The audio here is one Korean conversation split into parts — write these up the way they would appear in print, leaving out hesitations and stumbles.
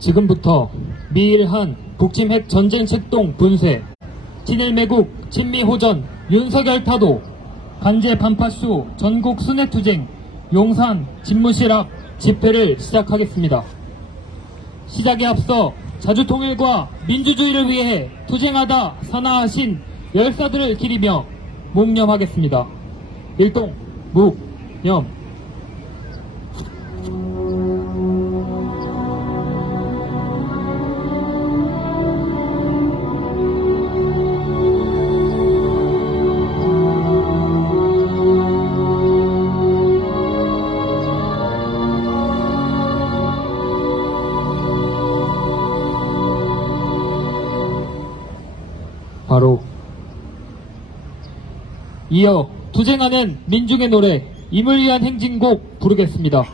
지금부터 미일한 북침핵 전쟁 책동 분쇄, 친일매국 친미호전 윤석열 타도, 간제 반파수 전국 순회투쟁 용산 집무실 앞 집회를 시작하겠습니다. 시작에 앞서 자주통일과 민주주의를 위해 투쟁하다 산하하신 열사들을 기리며 묵념하겠습니다. 일동 묵념. 바로 이어 투쟁하는 민중의 노래 임을 위한 행진곡 부르겠습니다.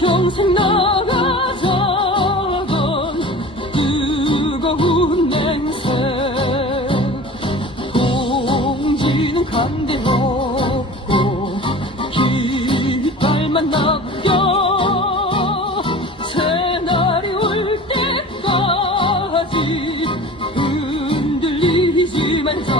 평생 나가자던 뜨거운 냉세, 공지는 간대 없고 깃발만 남겨 새날이 올 때까지 흔들리지 말자.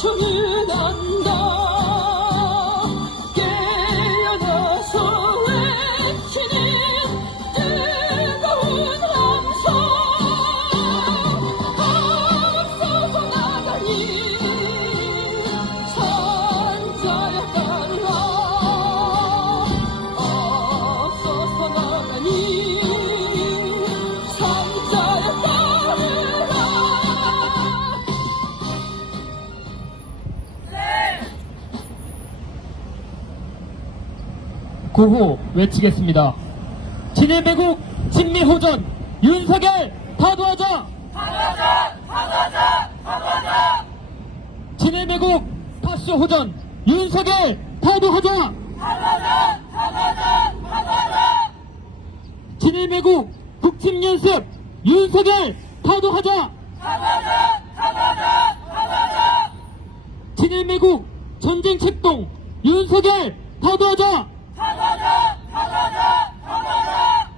청이 난다. 깨어나서 외치는 뜨거운 함성, 앞서서 나가니 산자야 따르라. 앞서서 나가니 산자야 따르라. 구호 외치겠습니다. 친일매국 친미호전 윤석열 타도하자! 타도하자! 타도하자! 타도하자! 친일매국 파쇼호전 윤석열 타도하자! 타도하자! 타도하자! 타도하자! 친일매국 북침연습 윤석열 타도하자! 타도하자! 타도하자! 타도하자! 친일매국 전쟁 책동 윤석열 타도하자! 타도하자! 타도하자! 타도하자!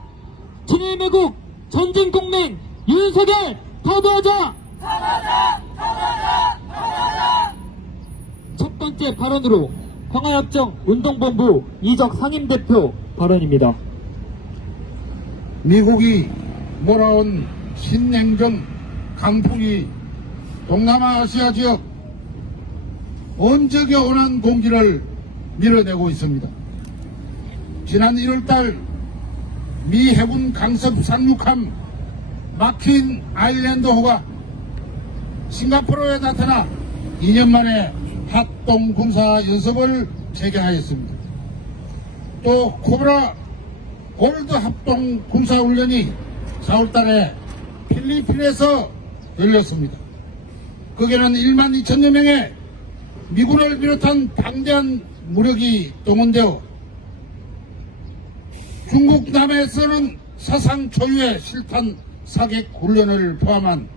친일매국 전쟁 동맹 윤석열 타도하자! 타도하자! 타도하자! 타도하자! 첫 번째 발언으로 평화협정 운동본부 이적 상임대표 발언입니다. 미국이 몰아온 신냉전 강풍이 동남아 아시아 지역 온 지역에 온한 공기를 밀어내고 있습니다. 지난 1월달 미 해군 강습 상륙함 마킨 아일랜드호가 싱가포르에 나타나 2년 만에 합동 군사 연습을 재개하였습니다. 또 코브라 골드 합동 군사 훈련이 4월달에 필리핀에서 열렸습니다. 거기에는 1만 2천여 명의 미군을 비롯한 방대한 무력이 동원되어 중국 남해에서는 사상 초유의 실탄 사격 훈련을 포함한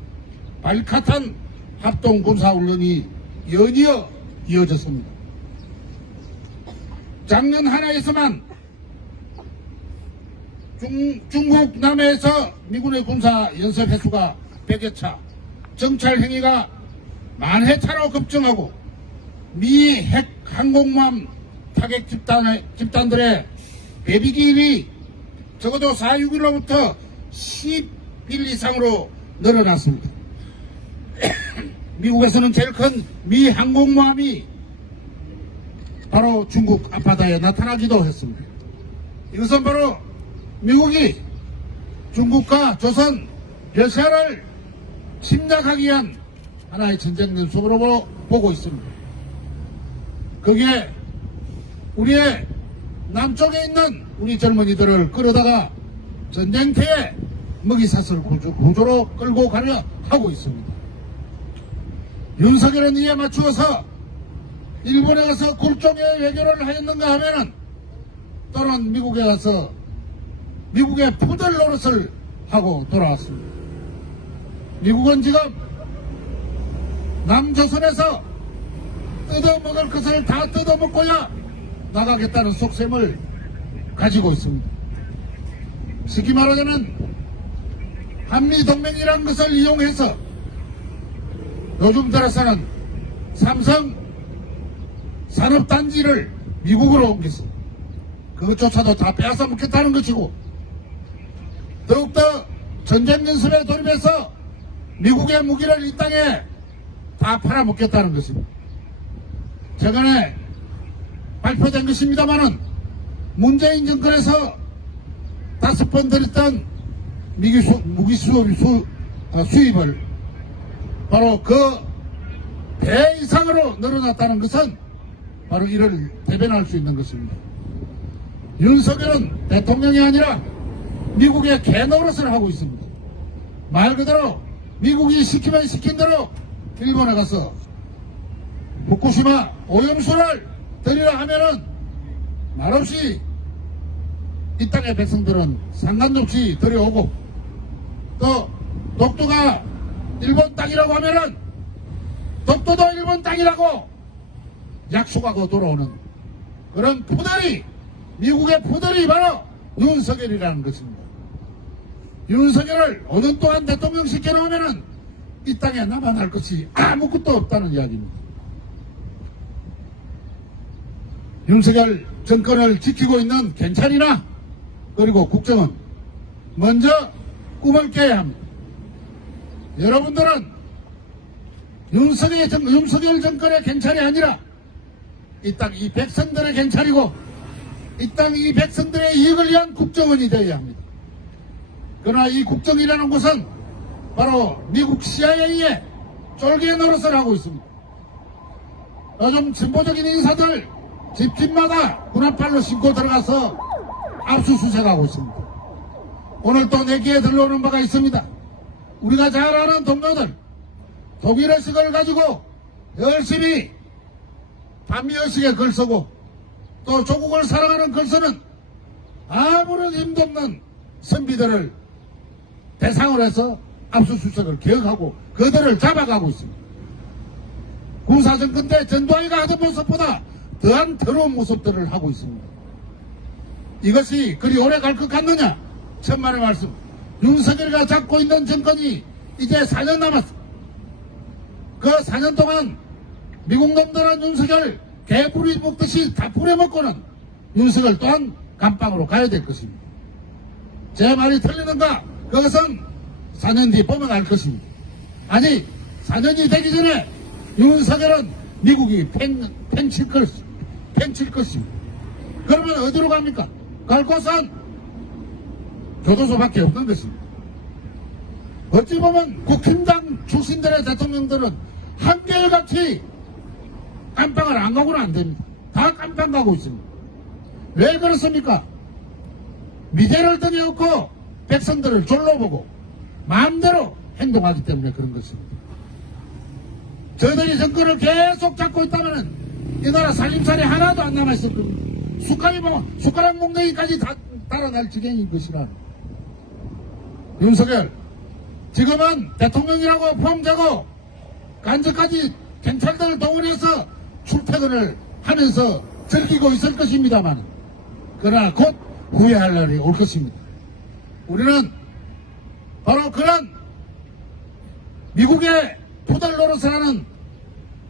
발칵한 합동 군사 훈련이 연이어 이어졌습니다. 작년 하나에서만 중국 남해에서 미군의 군사 연습 횟수가 100여 차, 정찰 행위가 1000회차로 급증하고 미 핵 항공모함 타격 집단들의 배비기일이 적어도 4.6일로부터 10일 이상으로 늘어났습니다. 미국에서는 제일 큰 미 항공모함이 바로 중국 앞바다에 나타나기도 했습니다. 이것은 바로 미국이 중국과 조선, 러시아를 침략하기 위한 하나의 전쟁 연습으로 보고 있습니다. 거기에 우리의 남쪽에 있는 우리 젊은이들을 끌어다가 전쟁터에 먹이사슬 구조로 끌고 가려 하고 있습니다. 윤석열은 이에 맞추어서 일본에 가서 굴종의 외교를 하였는가 하면은 또는 미국에 가서 미국의 푸들 노릇을 하고 돌아왔습니다. 미국은 지금 남조선에서 뜯어먹을 것을 다 뜯어먹고야 나가겠다는 속셈을 가지고 있습니다. 쉽게 말하자면 한미동맹이라는 것을 이용해서 요즘 들어서는 삼성 산업단지를 미국으로 옮겼어. 그것조차도 다 빼앗아 먹겠다는 것이고, 더욱더 전쟁연습에 돌입해서 미국의 무기를 이 땅에 다 팔아먹겠다는 것입니다. 최근에 발표된 것입니다마는 문재인 정권에서 5번 들였던 무기 수입을 바로 그 배 이상으로 늘어났다는 것은 바로 이를 대변할 수 있는 것입니다. 윤석열은 대통령이 아니라 미국의 개노릇을 하고 있습니다. 말 그대로 미국이 시키면 시킨 대로 일본에 가서 후쿠시마 오염수를 들이라 하면은 말없이 이 땅의 백성들은 상관없이 들여오고, 또 독도가 일본 땅이라고 하면은 독도도 일본 땅이라고 약속하고 돌아오는 그런 푸들이, 미국의 푸들이 바로 윤석열이라는 것입니다. 윤석열을 5년 동안 대통령 시켜놓으면은 이 땅에 남아날 것이 아무것도 없다는 이야기입니다. 윤석열 정권을 지키고 있는 경찰이나 그리고 국정은 먼저 꿈을 깨야 합니다. 여러분들은 윤석열 정권의 경찰이 아니라 이 땅 이 백성들의 경찰이고, 이 땅 이 백성들의 이익을 위한 국정원이 되어야 합니다. 그러나 이 국정이라는 곳은 바로 미국 CIA의 쫄개 노릇을 하고 있습니다. 요즘 진보적인 인사들 집집마다 군합발로 신고 들어가서 압수수색하고 있습니다. 오늘 또 내 귀에 들려오는 바가 있습니다. 우리가 잘 아는 동료들 독일의식을 가지고 열심히 반미의식에 글 쓰고 또 조국을 사랑하는 글 쓰는 아무런 힘도 없는 선비들을 대상으로 해서 압수수색을 개혁하고 그들을 잡아가고 있습니다. 군사정권 때 전두환이가 하던 모습보다 더한 더러운 모습들을 하고 있습니다. 이것이 그리 오래 갈 것 같느냐? 천만의 말씀. 윤석열이가 잡고 있는 정권이 이제 4년 남았어. 그 4년 동안 미국 놈들은 윤석열 개불이 먹듯이 다 뿌려먹고는 윤석열 또한 감방으로 가야 될 것입니다. 제 말이 틀리는가? 그것은 4년 뒤 보면 알 것입니다. 아니, 4년이 되기 전에 윤석열은 미국이 팽칠 것입니다. 그러면 어디로 갑니까? 갈 곳은 교도소밖에 없는 것입니다. 어찌 보면 국힘당 출신들의 대통령들은 한결같이 깜빵을 안 가고는 안 됩니다. 다 깜빵 가고 있습니다. 왜 그렇습니까? 미제를 등에 업고 백성들을 졸로 보고 마음대로 행동하기 때문에 그런 것입니다. 저들이 정권을 계속 잡고 있다면 이 나라 살림살이 하나도 안 남아있을 겁니다. 숟가락 몽둥이까지 다 달아날 지경인 것이라. 윤석열, 지금은 대통령이라고 포함되고 간접까지 경찰들을 동원해서 출퇴근을 하면서 즐기고 있을 것입니다만, 그러나 곧 후회할 날이 올 것입니다. 우리는 바로 그런 미국의 푸들 노릇을 하는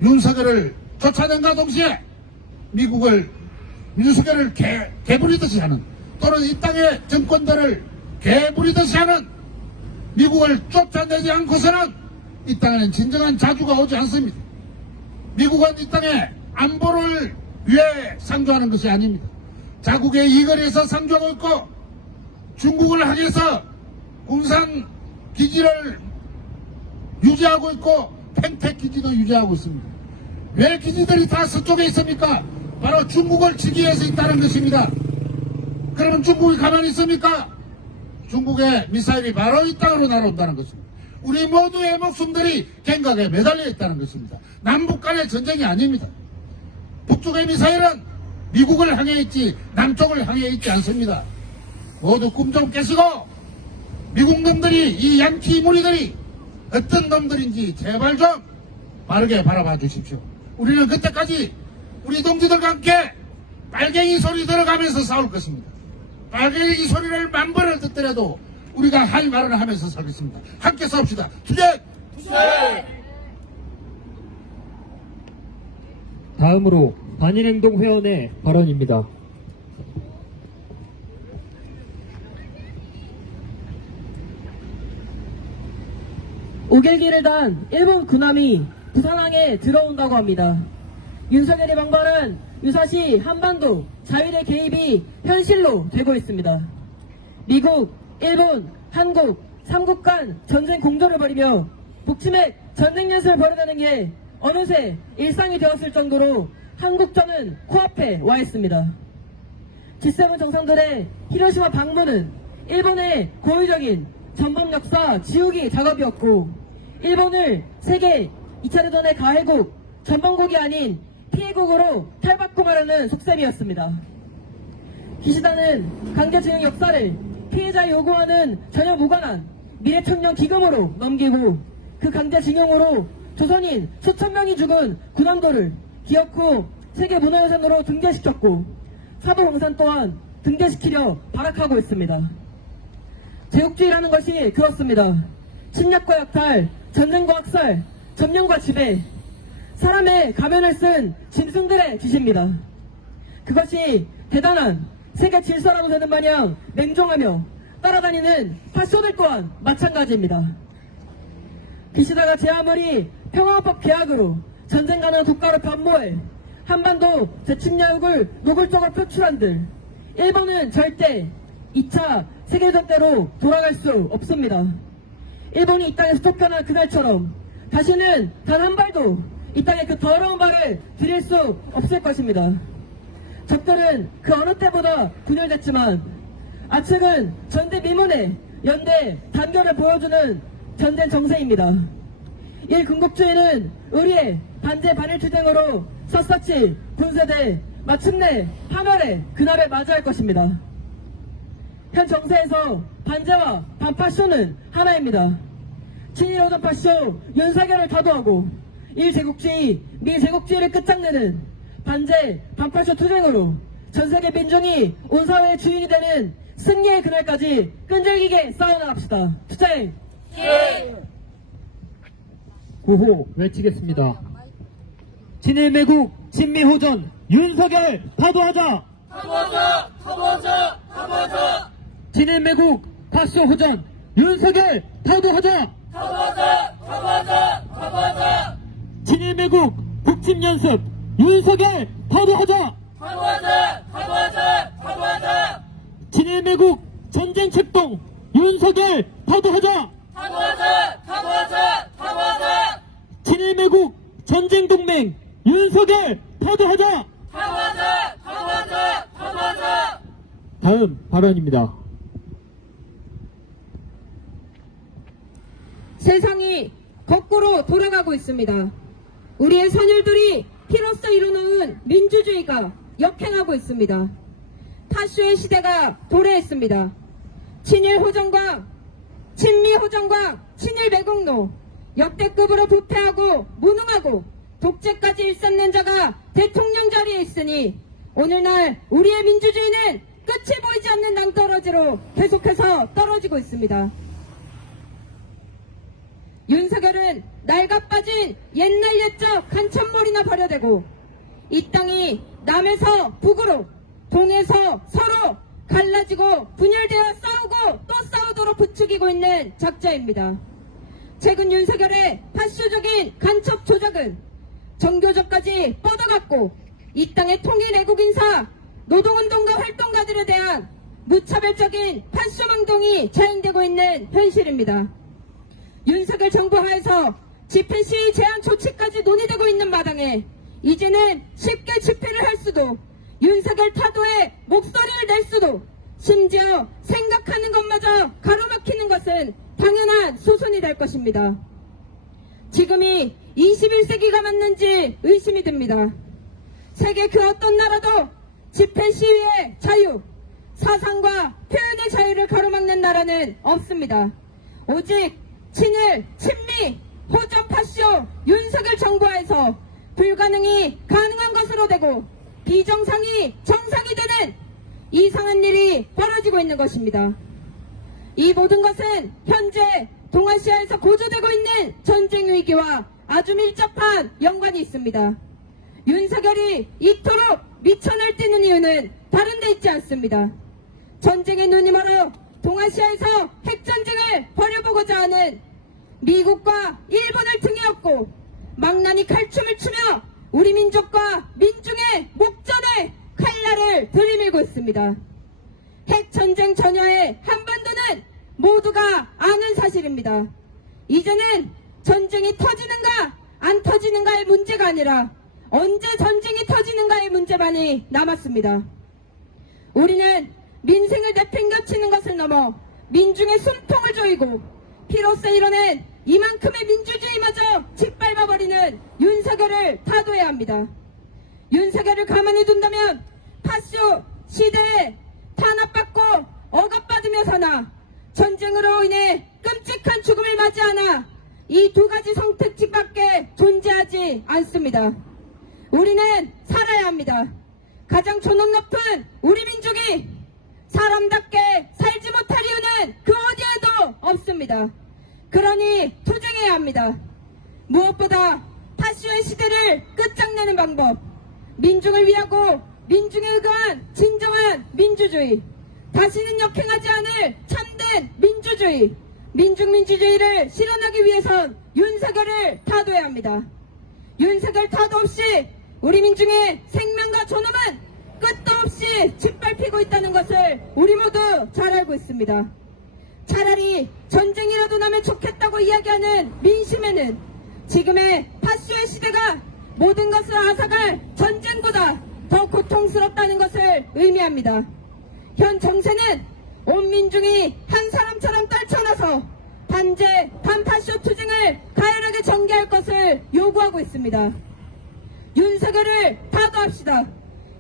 윤석열을 쫓아낸과 동시에 윤석열을 개부리듯이 하는, 또는 이 땅의 정권들을 개부리듯이 하는 미국을 쫓아내지 않고서는 이 땅에는 진정한 자주가 오지 않습니다. 미국은 이 땅에 안보를 위해 상주하는 것이 아닙니다. 자국의 이익을 위해서 상주하고 있고, 중국을 향해서 군산 기지를 유지하고 있고 팽택 기지도 유지하고 있습니다. 왜 기지들이 다 서쪽에 있습니까? 바로 중국을 치기 위해서 있다는 것입니다. 그러면 중국이 가만히 있습니까? 중국의 미사일이 바로 이 땅으로 날아온다는 것입니다. 우리 모두의 목숨들이 갱각에 매달려 있다는 것입니다. 남북 간의 전쟁이 아닙니다. 북쪽의 미사일은 미국을 향해 있지 남쪽을 향해 있지 않습니다. 모두 꿈 좀 깨시고 미국 놈들이 이 양키 무리들이 어떤 놈들인지 제발 좀 바르게 바라봐 주십시오. 우리는 그때까지 우리 동지들과 함께 빨갱이 소리 들어가면서 싸울 것입니다. 빨갱이 소리를 만 번을 듣더라도 우리가 할 말을 하면서 살겠습니다. 함께 싸웁시다. 투쟁! 다음으로 반일행동 회원의 발언입니다. 오길기를 단 일본 군함이 부산항에 들어온다고 합니다. 윤석열의 방발은 유사시 한반도 자위대 개입이 현실로 되고 있습니다. 미국, 일본, 한국, 삼국 간 전쟁 공조를 벌이며 북침의 전쟁 연습을 벌여대는 게 어느새 일상이 되었을 정도로 한국전은 코앞에 와 있습니다. G7 정상들의 히로시마 방문은 일본의 고의적인 전범 역사 지우기 작업이었고, 일본을 세계 2차 대전의 가해국, 전범국이 아닌 피해국으로 탈바꿈하려는 속셈이었습니다. 기시다는 강제징용 역사를 피해자 요구하는 전혀 무관한 미래청년 기금으로 넘기고, 그 강제징용으로 조선인 수천 명이 죽은 군함도를 기억 후 세계문화유산으로 등재시켰고, 사도광산 또한 등재시키려 발악하고 있습니다. 제국주의라는 것이 그렇습니다. 침략과 약탈, 전쟁과 학살, 점령과 지배, 사람의 가면을 쓴 짐승들의 짓입니다. 그것이 대단한 세계 질서라고 되는 마냥 맹종하며 따라다니는 파쇼들 또한 마찬가지입니다. 기시다가 제 아무리 평화헌법 계약으로 전쟁가는 국가로 변모해 한반도 재측야욕을 노골적으로 표출한들 일본은 절대 2차 세계대전 때로 돌아갈 수 없습니다. 일본이 이 땅에서 쫓겨난 그날처럼 다시는 단 한 발도 이 땅에 그 더러운 발을 들일 수 없을 것입니다. 적들은 그 어느 때보다 분열됐지만 아측은 전대 미문에 연대 단결을 보여주는 전쟁 정세입니다. 일군국주의는 의리의 반제 반일 투쟁으로 샅샅이 분쇄돼 마침내 파멸의 그날을 맞이할 것입니다. 현 정세에서 반제와 반파쇼는 하나입니다. 친일오전 파쇼 윤석열을 타도하고 일제국주의, 미제국주의를 끝장내는 반제, 반파쇼 투쟁으로 전세계 민중이 온 사회의 주인이 되는 승리의 그날까지 끈질기게 싸워나갑시다. 투쟁! 구호 외치겠습니다. 친일매국 친미호전 윤석열 파도하자! 타도하자! 친일매국 파쇼호전 윤석열 파도하자! 타도하자! 친일매국 북침연습 윤석열 파도하자! 타도하자! 친일매국 전쟁책동 윤석열 파도하자! 타도하자! 친일매국 전쟁동맹 윤석열 파도하자! 타도하자! 다음 발언입니다. 세상이 거꾸로 돌아가고 있습니다. 우리의 선율들이 피로써 이루어놓은 민주주의가 역행하고 있습니다. 파쇼의 시대가 도래했습니다. 친일호전과 친미호전과 친일매국노, 역대급으로 부패하고 무능하고 독재까지 일삼는 자가 대통령 자리에 있으니 오늘날 우리의 민주주의는 끝이 보이지 않는 낭떠러지로 계속해서 떨어지고 있습니다. 윤석열은 낡아빠진 옛날 옛적 간첩머리나 버려대고 이 땅이 남에서 북으로 동에서 서로 갈라지고 분열되어 싸우고 또 싸우도록 부추기고 있는 작자입니다. 최근 윤석열의 파쇼적인 간첩 조작은 정교조까지 뻗어갔고 이 땅의 통일 애국 인사, 노동운동가 활동가들에 대한 무차별적인 파쇼망동이 자행되고 있는 현실입니다. 윤석열 정부 하에서 집회 시위 제한 조치까지 논의되고 있는 마당에 이제는 쉽게 집회를 할 수도, 윤석열 타도에 목소리를 낼 수도, 심지어 생각하는 것마저 가로막히는 것은 당연한 수순이 될 것입니다. 지금이 21세기가 맞는지 의심이 듭니다. 세계 그 어떤 나라도 집회 시위의 자유, 사상과 표현의 자유를 가로막는 나라는 없습니다. 오직 친일, 친미, 호접 파쇼, 윤석열 정부하에서 불가능이 가능한 것으로 되고 비정상이 정상이 되는 이상한 일이 벌어지고 있는 것입니다. 이 모든 것은 현재 동아시아에서 고조되고 있는 전쟁 위기와 아주 밀접한 연관이 있습니다. 윤석열이 이토록 미쳐 날뛰는 이유는 다른 데 있지 않습니다. 전쟁의 눈이 멀어 동아시아에서 핵전쟁을 벌여보고자 하는 미국과 일본을 등에 업고 망나니 칼춤을 추며 우리 민족과 민중의 목전에 칼날을 들이밀고 있습니다. 핵전쟁 전야의 한반도는 모두가 아는 사실입니다. 이제는 전쟁이 터지는가 안 터지는가의 문제가 아니라 언제 전쟁이 터지는가의 문제만이 남았습니다. 우리는 민생을 내팽겨치는 것을 넘어 민중의 숨통을 조이고 피로써 이뤄낸 이만큼의 민주주의마저 짓밟아버리는 윤석열을 타도해야 합니다. 윤석열을 가만히 둔다면 파쇼 시대에 탄압받고 억압받으며 사나 전쟁으로 인해 끔찍한 죽음을 맞이하나 이 두 가지 선택지밖에 존재하지 않습니다. 우리는 살아야 합니다. 가장 존엄 높은 우리 민족이 사람답게 살지 못할 이유는 그 어디에도 없습니다. 그러니 투쟁해야 합니다. 무엇보다 파쇼의 시대를 끝장내는 방법, 민중을 위하고 민중에 의거한 진정한 민주주의, 다시는 역행하지 않을 참된 민주주의, 민중민주주의를 실현하기 위해선 윤석열을 타도해야 합니다. 윤석열 타도 없이 우리 민중의 생명과 존엄은 끝도 없이 짓밟히고 있다는 것을 우리 모두 잘 알고 있습니다. 차라리 전쟁이라도 나면 좋겠다고 이야기하는 민심에는 지금의 파쇼의 시대가 모든 것을 앗아갈 전쟁보다 더 고통스럽다는 것을 의미합니다. 현 정세는 온 민중이 한 사람처럼 떨쳐나서 단죄, 반파쇼 투쟁을 가열하게 전개할 것을 요구하고 있습니다. 윤석열을 타도합시다.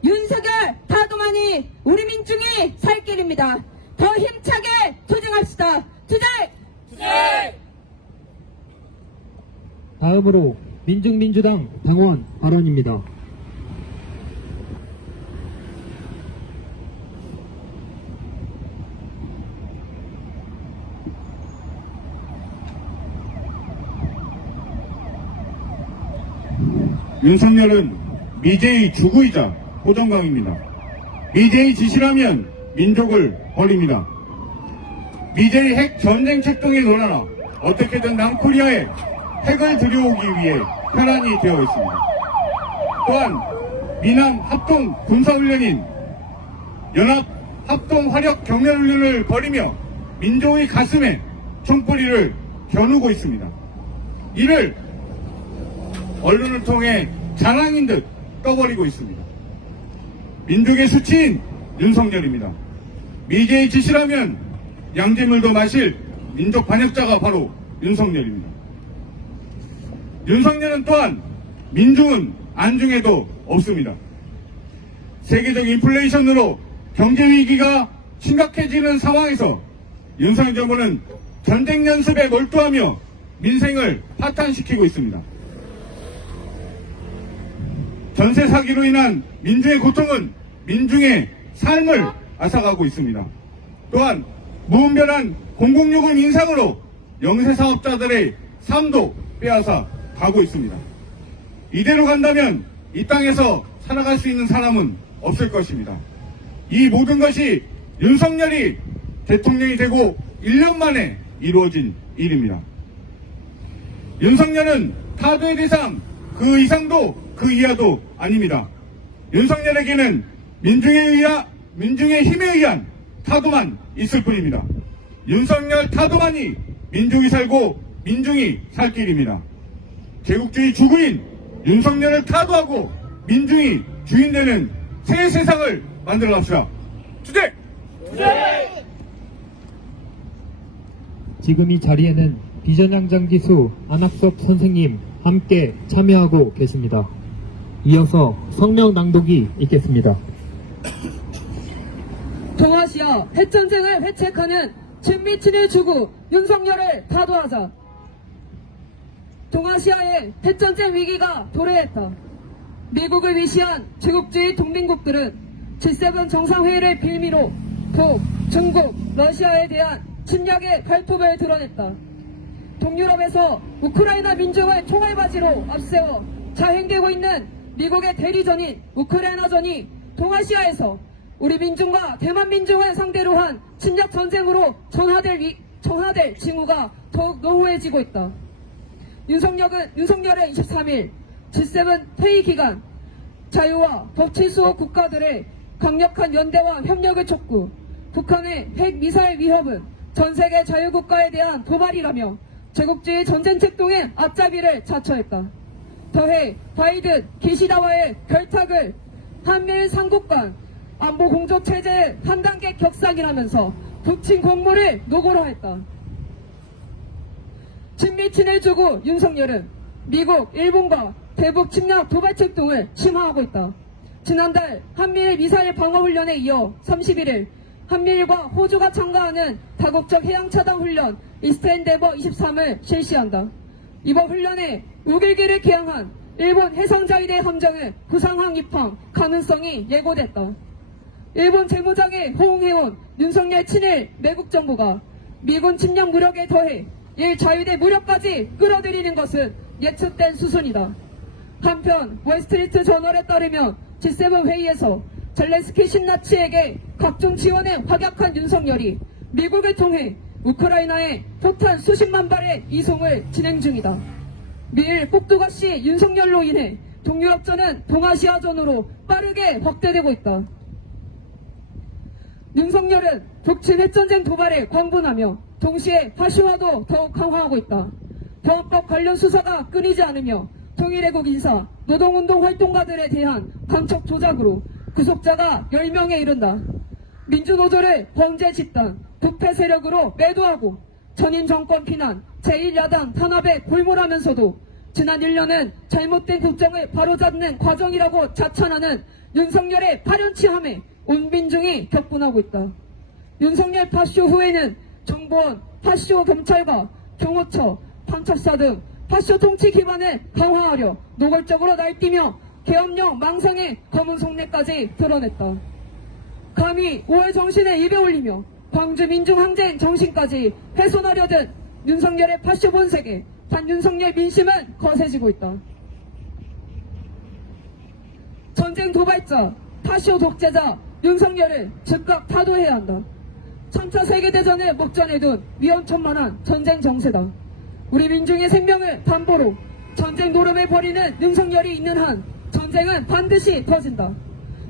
윤석열 타도만이 우리 민중이 살 길입니다. 더 힘차게 투쟁합시다. 투쟁! 투쟁! 다음으로 민중민주당 당원 발언입니다. 윤석열은 미제의 주구이자 호정강입니다. 미제의 지시라면 민족을 버립니다. 미제의 핵 전쟁 책동에 놀아나 어떻게든 남코리아에 핵을 들여오기 위해 혈안이 되어 있습니다. 또한 미남 합동 군사훈련인 연합 합동 화력 경례훈련을 벌이며 민족의 가슴에 총뿌리를 겨누고 있습니다. 이를 언론을 통해 자랑인 듯 떠버리고 있습니다. 민족의 수치인 윤석열입니다. 미제의 지시라면 양재물도 마실 민족 반역자가 바로 윤석열입니다. 윤석열은 또한 민중은 안중에도 없습니다. 세계적 인플레이션으로 경제위기가 심각해지는 상황에서 윤석열 정부는 전쟁 연습에 몰두하며 민생을 파탄시키고 있습니다. 전세 사기로 인한 민중의 고통은 민중의 삶을 앗아가고 있습니다. 또한 무분별한 공공요금 인상으로 영세사업자들의 삶도 빼앗아 가고 있습니다. 이대로 간다면 이 땅에서 살아갈 수 있는 사람은 없을 것입니다. 이 모든 것이 윤석열이 대통령이 되고 1년 만에 이루어진 일입니다. 윤석열은 타도의 대상 그 이상도 그 이하도 아닙니다. 윤석열에게는 민중의 힘에 의한 타도만 있을 뿐입니다. 윤석열 타도만이 민족이 살고 민중이 살 길입니다. 제국주의 주구인 윤석열을 타도하고 민중이 주인되는 새 세상을 만들어 갑시다. 투쟁! 지금 이 자리에는 비전향장기수 안학섭 선생님 함께 참여하고 계십니다. 이어서 성명 낭독이 있겠습니다. 동아시아 핵전쟁을 회책하는 친미친일 주구 윤석열을 타도하자. 동아시아의 핵전쟁 위기가 도래했다. 미국을 위시한 제국주의 동맹국들은 G7 정상회의를 빌미로 북, 중국, 러시아에 대한 침략의 발톱을 드러냈다. 동유럽에서 우크라이나 민중을 총알바지로 앞세워 자행되고 있는 미국의 대리전인 우크라이나전이 동아시아에서 우리 민중과 대만 민중을 상대로 한 침략 전쟁으로 전화될 징후가 더욱 농후해지고 있다. 윤석열은 23일 G7 회의 기간 자유와 법치 수호 국가들의 강력한 연대와 협력을 촉구, 북한의 핵미사일 위협은 전세계 자유국가에 대한 도발이라며 제국주의 전쟁 책동의 앞잡이를 자처했다. 더해 바이든, 기시다와의 결탁을 한미일 삼국 간 안보 공조 체제의 한 단계 격상이라면서 북친 공모를 노골화했다. 친미친일 주구 윤석열은 미국, 일본과 대북 침략 도발 책동을 심화하고 있다. 지난달 한미일 미사일 방어훈련에 이어 31일 한미일과 호주가 참가하는 다국적 해양차단 훈련 이스트엔데버 23을 실시한다. 이번 훈련에 6일기를 개항한 일본 해상자위대 함정을 부상항 입항 가능성이 예고됐다. 일본 재무장에 호응해온 윤석열 친일 매국 정부가 미군 침략 무력에 더해 일 자위대 무력까지 끌어들이는 것은 예측된 수순이다. 한편 월스트리트 저널에 따르면 G7 회의에서 젤렌스키 신나치에게 각종 지원에 확약한 윤석열이 미국을 통해 우크라이나에 폭탄 수십만 발의 이송을 진행 중이다. 미일 꼭두가시 윤석열로 인해 동유럽전은 동아시아전으로 빠르게 확대되고 있다. 윤석열은 북친 핵전쟁 도발에 광분하며 동시에 파쇼화도 더욱 강화하고 있다. 병합법 관련 수사가 끊이지 않으며 통일애국 인사, 노동운동 활동가들에 대한 감척 조작으로 구속자가 10명에 이른다. 민주노조를 범죄 집단, 부패 세력으로 매도하고 전임 정권 비난, 제1야당 탄압에 골몰하면서도 지난 1년은 잘못된 국정을 바로잡는 과정이라고 자찬하는 윤석열의 파렴치함에 온 민중이 격분하고 있다. 윤석열 파쇼 후에는 정보원, 파쇼 경찰과 경호처, 판찰사 등 파쇼 통치 기반을 강화하려 노골적으로 날뛰며 계엄령 망상의 검은 속내까지 드러냈다. 감히 5월 정신에 입에 올리며 광주 민중항쟁 정신까지 훼손하려던 윤석열의 파쇼 본색에 반윤석열 민심은 거세지고 있다. 전쟁 도발자, 파쇼 독재자 윤석열을 즉각 타도해야 한다. 3차 세계대전을 목전에 둔 위험천만한 전쟁 정세다. 우리 민중의 생명을 담보로 전쟁 노름을 벌이는 윤석열이 있는 한 전쟁은 반드시 터진다.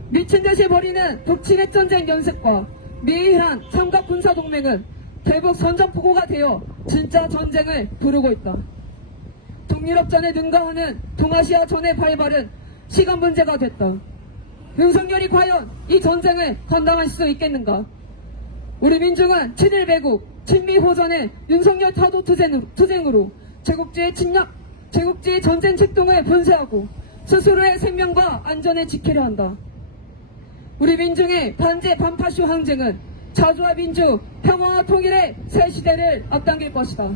미친듯이 벌이는 북친 핵전쟁 연습과 미이한 삼각군사동맹은 대북 선전포고가 되어 진짜 전쟁을 부르고 있다. 동유럽전에 능가하는 동아시아 전의 발발은 시간 문제가 됐다. 윤석열이 과연 이 전쟁을 감당할 수 있겠는가? 우리 민중은 친일 매국, 친미 호전의 윤석열 타도 투쟁으로 제국주의 전쟁 책동을 분쇄하고 스스로의 생명과 안전을 지키려 한다. 우리 민중의 반제 반파쇼 항쟁은 자주와 민주, 평화와 통일의 새 시대를 앞당길 것이다.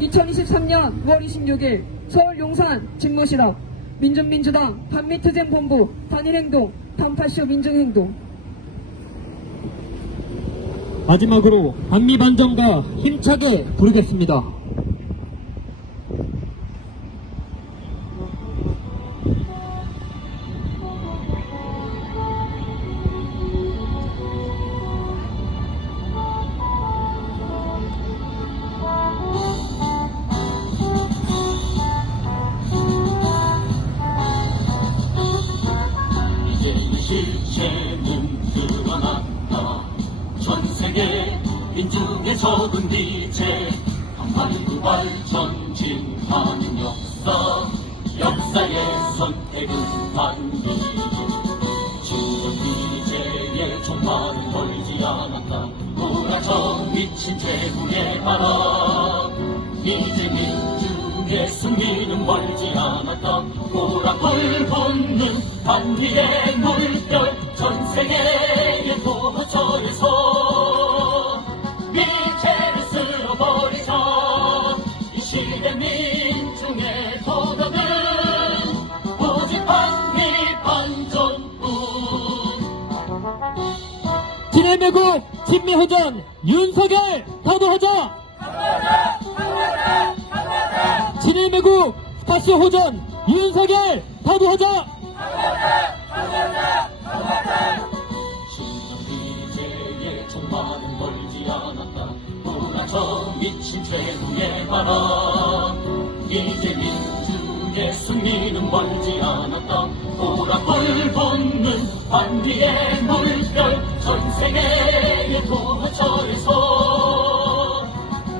2023년 5월 26일 서울 용산 집무실앞 민중민주당 반미투쟁본부 단일행동 반파쇼 민중행동. 마지막으로 반미반정가 힘차게 부르겠습니다. 실체는 드러난다. 전세계 민중의 적은 빛에 한반도발 전진하는 역사 역사의 선택은 반드시 주의제의 종말은 멀지 않았다. 우라져 미친 제국의 바람 이제 민중의 승리는 멀지 않았다. 보라불 붙는 반기의 물결 전 세계의 도처에서 미체를 쓸어버리자. 이 시대 민중의 도덕은 오직 반미 반전뿐. 진해매국 친미호전 윤석열 타도하자. 진해매국 다시호전 윤석열 타도하자. 주의제의 종말은 멀지 않았다. 우라져 미친 제국의 바람 이제 민중의 승리는 멀지 않았다. 보라불 붙는 반기의 물결 전 세계의 도처에서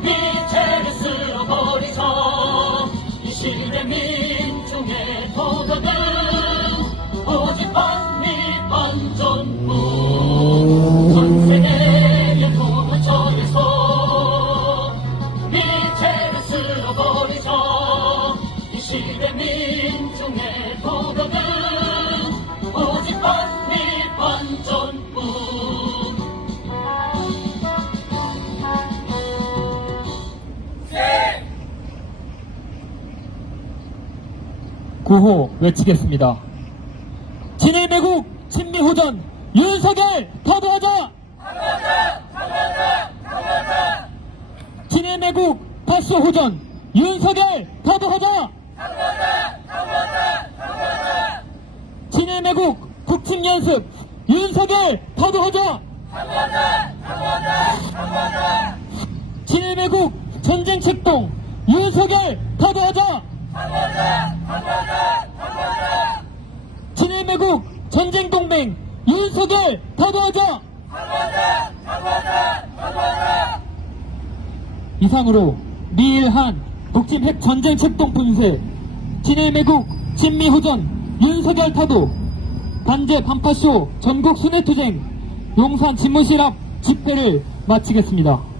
미체를 쓸어버리자. 이 시대 민중의 도덕은 오직 반미 반전뿐. 전 세계의 도처에서 미체를 쓸어버리자. 이 시대 민중의 도덕은 오직 반미 반전뿐. 구호 외치겠습니다. 진해매국 친미호전 윤석열 타도하자. 진해매국 다시호전 윤석열 타도하자. 진해매국 국庆연습 윤석열 타도하자. 진해매국 전쟁책동 윤석열 타도하자. 진해매국 전쟁동맹 윤석열 타도하자. 이상으로 미일한 북침 핵 전쟁책동 분쇄 진해매국 친미호전 윤석열 타도 반제 반파쇼 전국 순회투쟁 용산 집무실 앞 집회를 마치겠습니다.